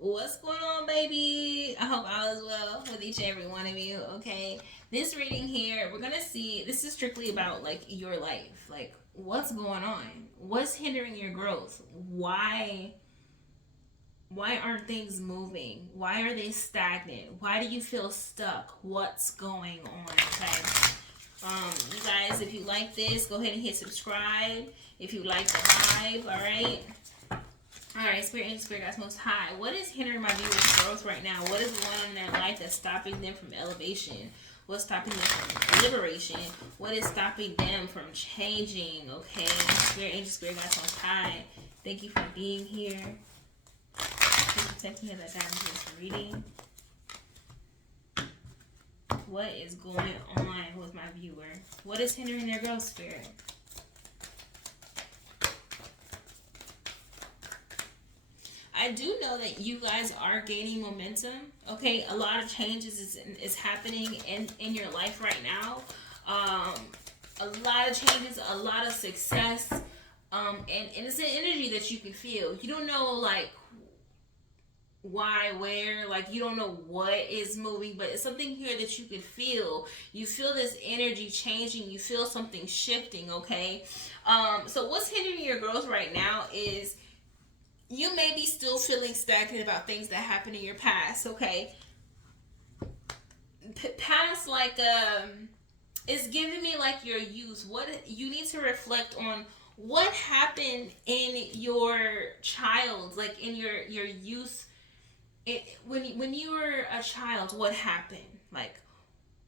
What's going on, baby? I hope all is well with each and every one of you. Okay, this reading here, we're gonna see. This is strictly about like your life, like what's going on, what's hindering your growth, why aren't things moving, why are they stagnant, why do you feel stuck, what's going on? Okay, you guys, if you like this, go ahead and hit subscribe. If you like the vibe, all right. All right, Spirit and Spirit Guys Most High. What is hindering my viewers' growth right now? What is going on in their life that's stopping them from elevation? What's stopping them from liberation? What is stopping them from changing? Okay, Spirit Angel Spirit Guys Most High. Thank you for being here. Please protect me as I dive into this reading. What is going on with my viewer? What is hindering their growth, Spirit? I do know that you guys are gaining momentum. Okay, a lot of changes is happening in your life right now. A lot of changes, a lot of success, and it's an energy that you can feel. You don't know like why, where, like you don't know what is moving, but it's something here that you can feel. You feel this energy changing. You feel something shifting. Okay, so what's hindering your growth right now is you may be still feeling stagnant about things that happened in your past. Okay, past like it's giving me like your youth. What you need to reflect on, what happened in your child, like in your youth. When you were a child, what happened? Like,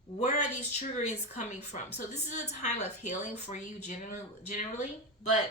where are these triggerings coming from? So this is a time of healing for you generally, but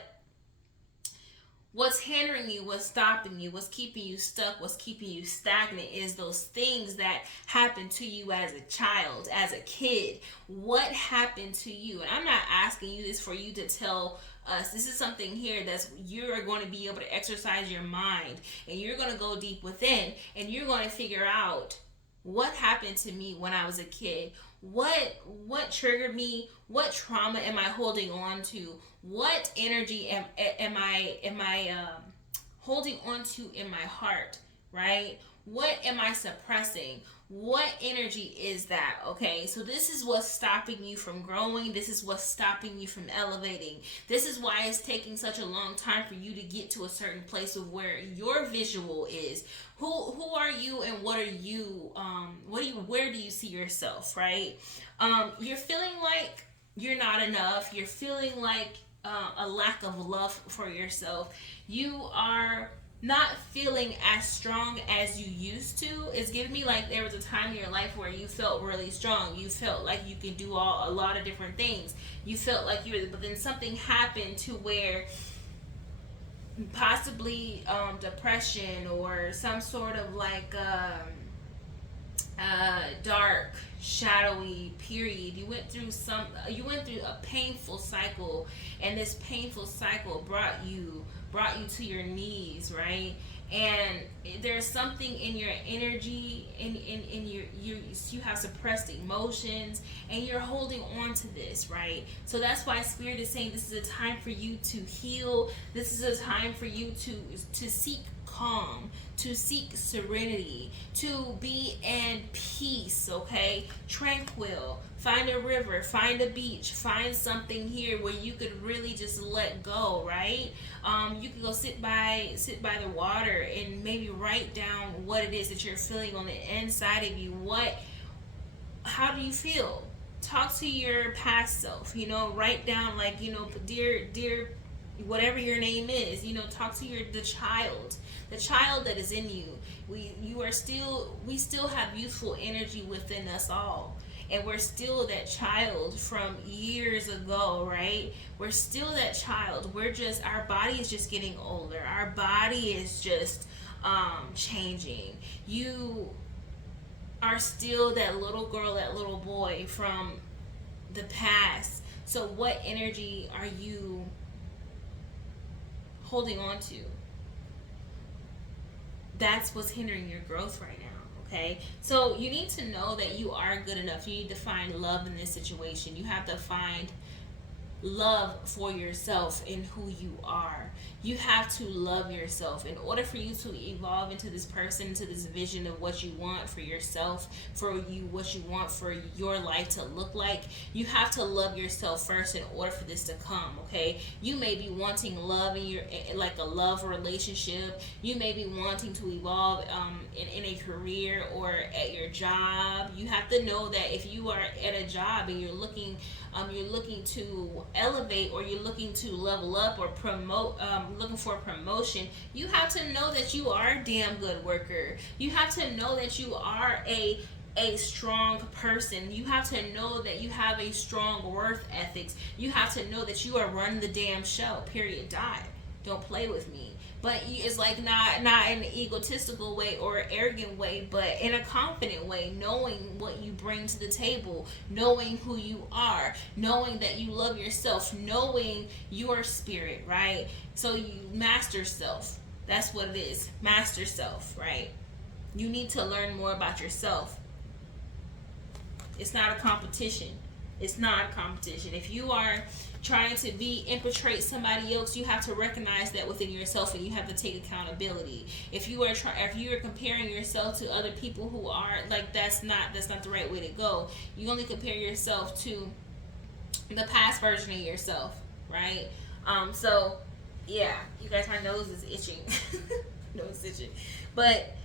what's hindering you, what's stopping you, what's keeping you stuck, what's keeping you stagnant is those things that happened to you as a child, as a kid. What happened to you? And I'm not asking you this for you to tell us. This is something here that's you're going to be able to exercise your mind, and you're going to go deep within, and you're going to figure out what happened to me when I was a kid. What triggered me? What trauma am I holding on to? What energy am I holding on to in my heart? Right? What am I suppressing? What energy is that? Okay, so this is what's stopping you from growing. This is what's stopping you from elevating. This is why it's taking such a long time for you to get to a certain place of where your visual is. Who are you, and what are you? What do you? Where do you see yourself? Right? You're feeling like you're not enough. You're feeling like a lack of love for yourself. You are not feeling as strong as you used to. It's giving me like there was a time in your life where you felt really strong. You felt like you could do a lot of different things. You felt like you were, but then something happened to where possibly depression or some sort of like dark shadowy period. You went through a painful cycle, and this painful cycle brought you to your knees, right? And there's something in your energy, in your you have suppressed emotions, and you're holding on to this, right? So that's why Spirit is saying this is a time for you to heal. This is a time for you to seek calm, to seek serenity, to be in peace, okay? Tranquil. Find a river, find a beach, find something here where you could really just let go, right? You can go sit by the water and maybe write down what it is that you're feeling on the inside of you. How do you feel? Talk to your past self, write down like, dear whatever your name is, talk to the child that is in you. We still have youthful energy within us all, and we're still that child from years ago, right? We're still that child. Our body is just getting older. Our body is just changing. You are still that little girl, that little boy from the past. So what energy are you holding on to? That's what's hindering your growth right now. Okay, so you need to know that you are good enough. You need to find love in this situation. You have to find love for yourself and who you are. You have to love yourself in order for you to evolve into this person, into this vision of what you want for yourself, for you, what you want for your life to look like. You have to love yourself first in order for this to come. Okay, you may be wanting love in your, like a love relationship. You may be wanting to evolve in a career or at your job. You have to know that if you are at a job and you're looking to elevate, or you're looking to level up or promote, looking for a promotion, you have to know that you are a damn good worker. You have to know that you are a strong person. You have to know that you have a strong worth ethics. You have to know that you are running the damn show. Period. Die. Don't play with me. But it's like not in an egotistical way or arrogant way, but in a confident way, knowing what you bring to the table, knowing who you are, knowing that you love yourself, knowing your spirit, right? So you master self. That's what it is. Master self, right? You need to learn more about yourself. It's not a competition. It's not a competition. If you are trying to infiltrate somebody else, you have to recognize that within yourself, and you have to take accountability. If you are comparing yourself to other people who are like, that's not the right way to go. You only compare yourself to the past version of yourself, right? So yeah, you guys, my nose is itching. Nose itching. But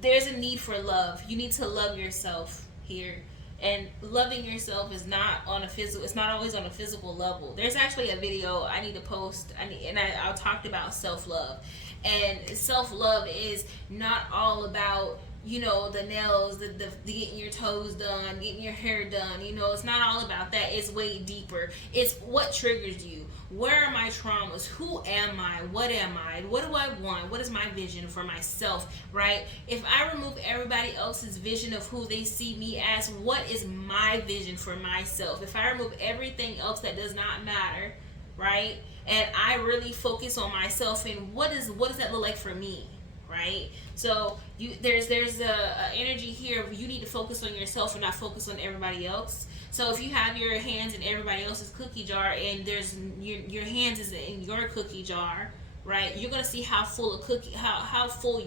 there's a need for love. You need to love yourself here. And loving yourself is not on a physical. It's not always on a physical level. There's actually a video I need to post. I talked about self-love, and self-love is not all about, the nails, the getting your toes done, getting your hair done. It's not all about that. It's way deeper. It's what triggers you. Where are my traumas? Who am I? What am I? What do I want? What is my vision for myself, right? If I remove everybody else's vision of who they see me as, what is my vision for myself? If I remove everything else that does not matter, right? And I really focus on myself and what does that look like for me? Right? So there's a energy here. You need to focus on yourself and not focus on everybody else. So if you have your hands in everybody else's cookie jar, and there's your hands is in your cookie jar, right? You're gonna see how full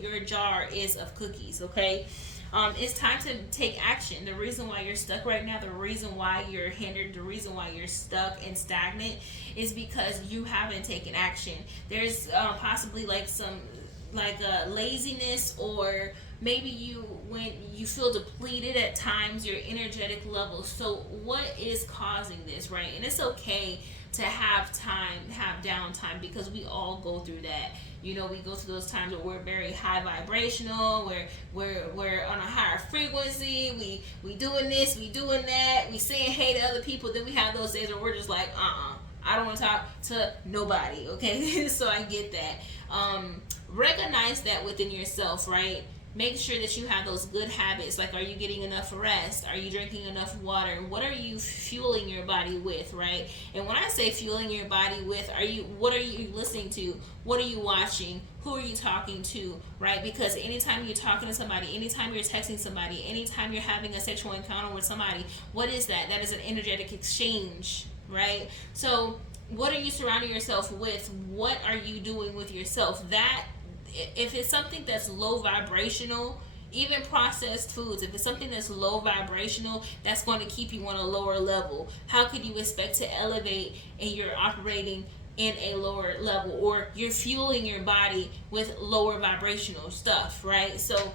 your jar is of cookies. Okay. It's time to take action. The reason why you're stuck right now, the reason why you're hindered, the reason why you're stuck and stagnant is because you haven't taken action. There's possibly some laziness, or maybe when you feel depleted at times, your energetic levels. So what is causing this, right? And it's okay to have downtime, because we all go through that. We go through those times where we're very high vibrational, where we're on a higher frequency, we doing this, we doing that, we saying hey to other people. Then we have those days where we're just like, I don't want to talk to nobody, okay? So I get that. Recognize that within yourself, right? Make sure that you have those good habits. Like, are you getting enough rest? Are you drinking enough water? What are you fueling your body with, right? And when I say fueling your body with, what are you listening to? What are you watching? Who are you talking to, right? Because anytime you're talking to somebody, anytime you're texting somebody, anytime you're having a sexual encounter with somebody, what is that? That is an energetic exchange, right? So what are you surrounding yourself with? What are you doing with yourself? That, if it's something that's low vibrational, even processed foods, if it's something that's low vibrational, that's going to keep you on a lower level. How could you expect to elevate and you're operating in a lower level, or you're fueling your body with lower vibrational stuff, right? So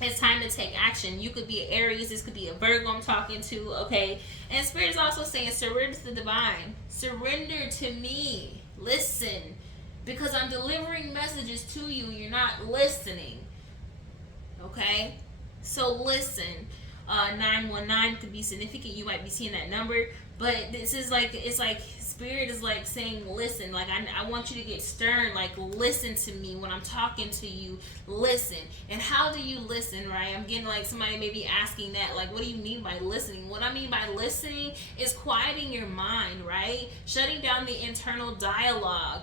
it's time to take action. You could be an Aries, this could be a Virgo I'm talking to, okay? And Spirit is also saying, surrender to the divine. Surrender to me. Listen. Because I'm delivering messages to you, you're not listening. Okay? So listen. 919 could be significant. You might be seeing that number. But this is it's like Spirit is saying, listen. Like, I want you to get stern. Like, listen to me when I'm talking to you. Listen. And how do you listen, right? I'm getting somebody may be asking that. Like, what do you mean by listening? What I mean by listening is quieting your mind, right? Shutting down the internal dialogue.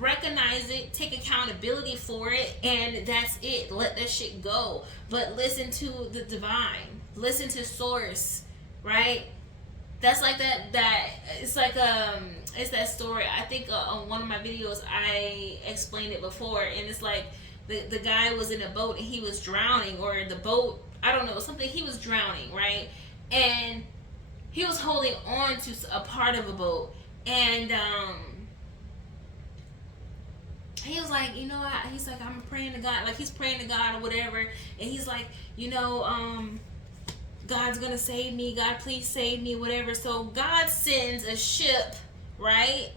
Recognize it, take accountability for it, and that's it. Let that shit go. But listen to the divine. Listen to source, right? That's like that it's like it's that story. I think on one of my videos I explained it before, and it's like the guy was in a boat and he was drowning, or the boat, I don't know, something, he was drowning, right? And he was holding on to a part of a boat, and he was like, he's like, I'm praying to God, like he's praying to God or whatever, and he's like, God's gonna save me, God please save me, whatever. So God sends a ship, right?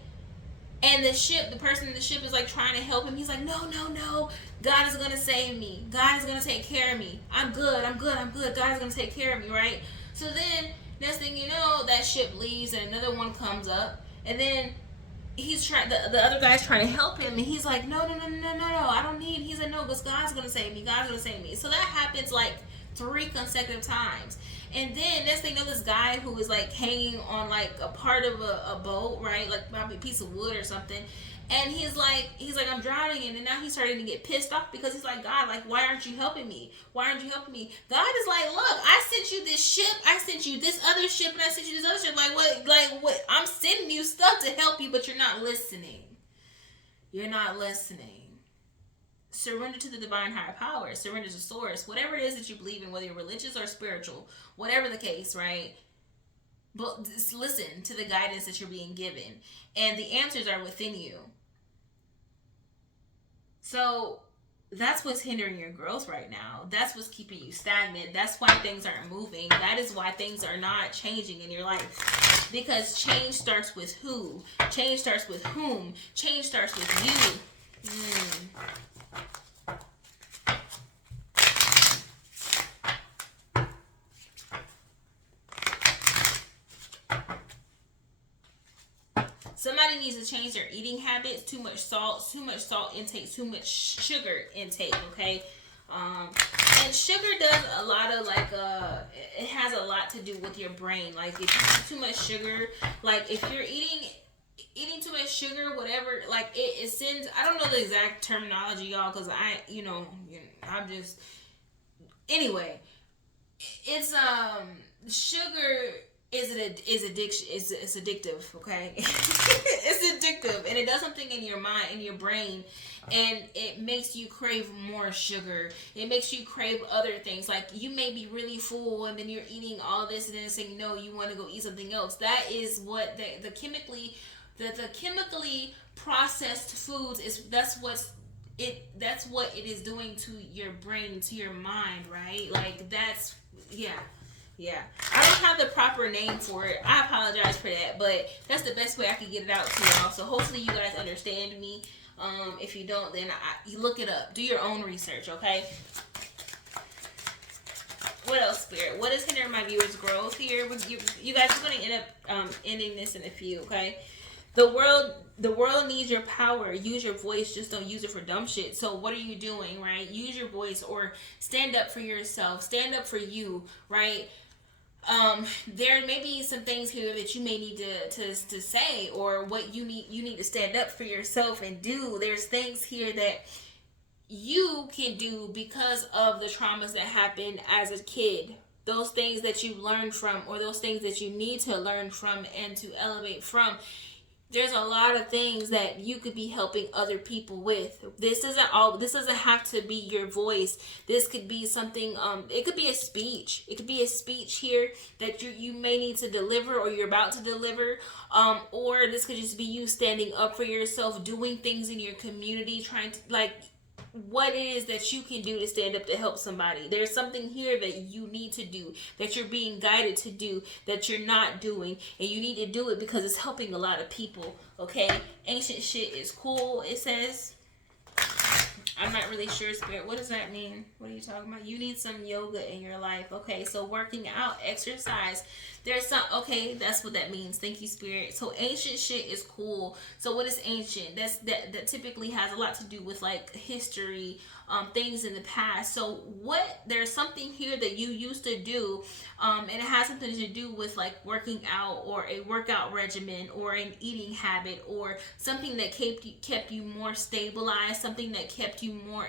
And the person in the ship is like trying to help him. He's like, no, no, no, God is gonna save me, God is gonna take care of me, I'm good, I'm good, I'm good, God is gonna take care of me, right? So then next thing you know, that ship leaves and another one comes up, and then he's trying, the other guy's trying to help him, and he's like, no, no, no, no, no, no, I don't need. He's like, no, because God's gonna save me, God's gonna save me. So that happens like 3 consecutive times. And then next thing you know, this guy who is like hanging on like a part of a boat, right, like probably a piece of wood or something, and he's like, I'm drowning. And then now he's starting to get pissed off because he's like, God, like, why aren't you helping me, why aren't you helping me? God is like, look, I sent you this ship, I sent you this other ship, and I sent you this other ship, like what, I'm sending you stuff to help you, but you're not listening. You're not listening. Surrender to the divine higher power, surrender to source, whatever it is that you believe in, whether you're religious or spiritual, whatever the case, right? But just listen to the guidance that you're being given, and the answers are within you. So that's what's hindering your growth right now. That's what's keeping you stagnant. That's why things aren't moving. That is why things are not changing in your life. Because change starts with who? Change starts with whom? Change starts with you. Somebody needs to change their eating habits. Too much salt intake, too much sugar intake, okay? And sugar does a lot of like it has a lot to do with your brain. Like if you eat too much sugar, like if you're eating too much sugar, whatever, like it sends, I don't know the exact terminology, y'all, because I'm just, anyway, it's sugar is addiction. It's addictive, okay? It's addictive, and it does something in your mind, in your brain, and it makes you crave more sugar. It makes you crave other things. Like you may be really full, and then you're eating all this, and then saying no, you want to go eat something else. That is what the chemically processed foods is. That's what it is doing to your brain, to your mind, right? Like that's, yeah. Yeah, I don't have the proper name for it. I apologize for that, but that's the best way I can get it out to y'all. So hopefully you guys understand me. If you don't, then you look it up. Do your own research, okay? What else, Spirit? What is hindering my viewers' growth here? You guys are going to end up ending this in a few, okay? The world needs your power. Use your voice. Just don't use it for dumb shit. So what are you doing, right? Use your voice, or stand up for yourself. Stand up for you, right? There may be some things here that you may need to say, or what you need to stand up for yourself and do. There's things here that you can do because of the traumas that happened as a kid. Those things that you learned from, or those things that you need to learn from and to elevate from. There's a lot of things that you could be helping other people with. This doesn't have to be your voice. This could be something, it could be a speech. It could be a speech here that you may need to deliver, or you're about to deliver. Or this could just be you standing up for yourself, doing things in your community, trying to, like, what it is that you can do to stand up to help somebody. There's something here that you need to do, that you're being guided to do, that you're not doing, and you need to do it because it's helping a lot of people, okay? Ancient shit is cool, it says. I'm not really sure, Spirit. What does that mean? What are you talking about? You need some yoga in your life. Okay, so working out, exercise. There's some, okay, that's what that means. Thank you, Spirit. So ancient shit is cool. So what is ancient? That typically has a lot to do with like history, things in the past. So there's something here that you used to do, and it has something to do with like working out, or a workout regimen, or an eating habit, or something that kept you more stabilized, something that kept you more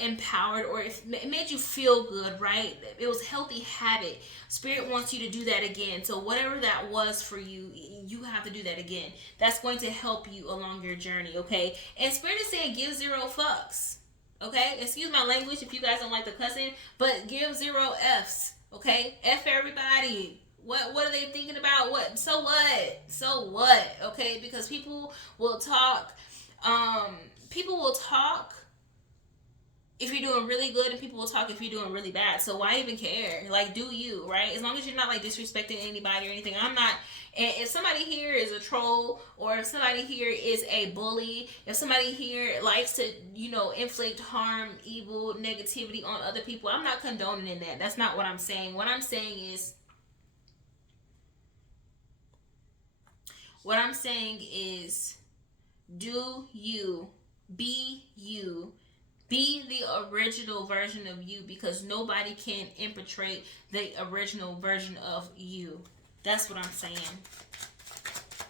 empowered, or if it made you feel good, right? It was healthy habit. Spirit wants you to do that again. So whatever that was for you, you have to do that again. That's going to help you along your journey, okay? And Spirit is saying give 0 fucks. Okay? Excuse my language if you guys don't like the cussing, but give 0 Fs. Okay? F everybody. What are they thinking about? What? So what? So what? Okay? Because people will talk. People will talk if you're doing really good, and people will talk if you're doing really bad. So why even care? Like, do you, right? As long as you're not like disrespecting anybody or anything. I'm not. And if somebody here is a troll, or if somebody here is a bully, if somebody here likes to, inflict harm, evil, negativity on other people, I'm not condoning in that. That's not what I'm saying. What I'm saying is, do you, be you, be the original version of you, because nobody can infiltrate the original version of you. That's what I'm saying.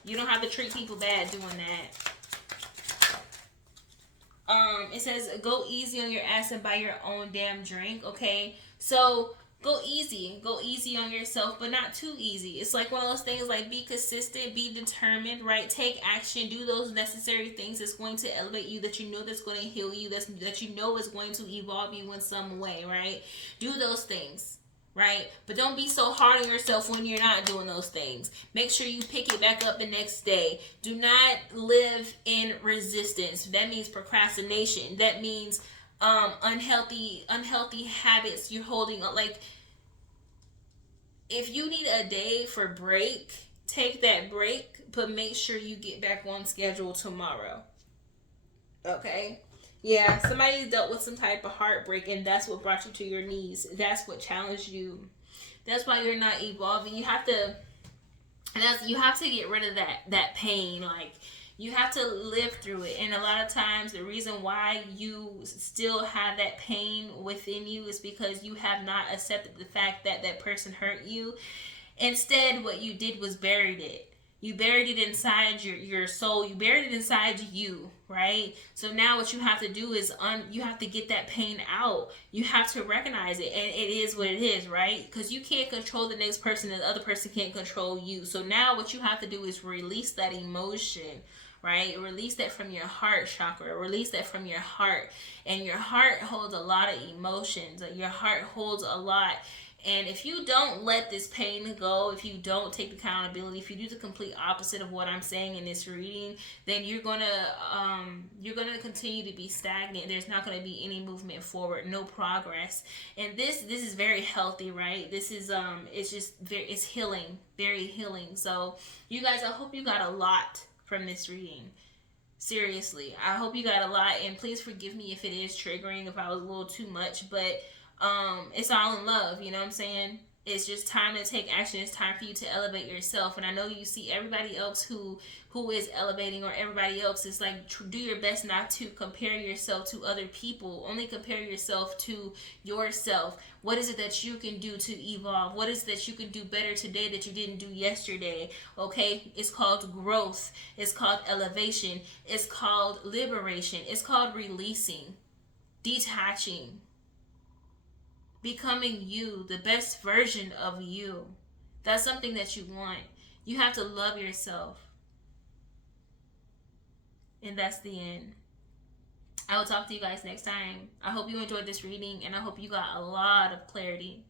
You don't have to treat people bad doing that. It says go easy on your ass and buy your own damn drink. Okay, so go easy on yourself, but not too easy. It's like one of those things, like be consistent, be determined, right? Take action, do those necessary things that's going to elevate you, that you know that's going to heal you, that you know is going to evolve you in some way, right? Do those things, right? But don't be so hard on yourself when you're not doing those things. Make sure you pick it back up the next day. Do not live in resistance. That means procrastination. That means unhealthy habits you're holding on. Like, if you need a day for break, take that break, but make sure you get back on schedule tomorrow. Okay? Yeah, somebody's dealt with some type of heartbreak, and that's what brought you to your knees. That's what challenged you. That's why you're not evolving. You have to get rid of that pain. Like, you have to live through it. And a lot of times the reason why you still have that pain within you is because you have not accepted the fact that that person hurt you. Instead, what you did was buried it. You buried it inside your soul. You buried it inside you, right? So now what you have to do is you have to get that pain out. You have to recognize it, and it is what it is, right? Because you can't control the next person, and the other person can't control you. So now what you have to do is release that emotion, right? Release that from your heart chakra. Release that from your heart. And your heart holds a lot of emotions. Your heart holds a lot. And if you don't let this pain go, if you don't take accountability, if you do the complete opposite of what I'm saying in this reading, then you're gonna continue to be stagnant. There's not gonna be any movement forward, no progress. And this is very healthy, right? This is it's healing, very healing. So you guys, I hope you got a lot from this reading. Seriously, I hope you got a lot, and please forgive me if it is triggering, if I was a little too much, but it's all in love, you know what I'm saying? It's just time to take action. It's time for you to elevate yourself. And I know you see everybody else who is elevating, or everybody else is like, do your best not to compare yourself to other people. Only compare yourself to yourself. What is it that you can do to evolve? What is it that you can do better today that you didn't do yesterday? Okay? It's called growth. It's called elevation. It's called liberation. It's called releasing, detaching, becoming you, the best version of you. That's something that you want. You have to love yourself. And that's the end. I will talk to you guys next time. I hope you enjoyed this reading, and I hope you got a lot of clarity.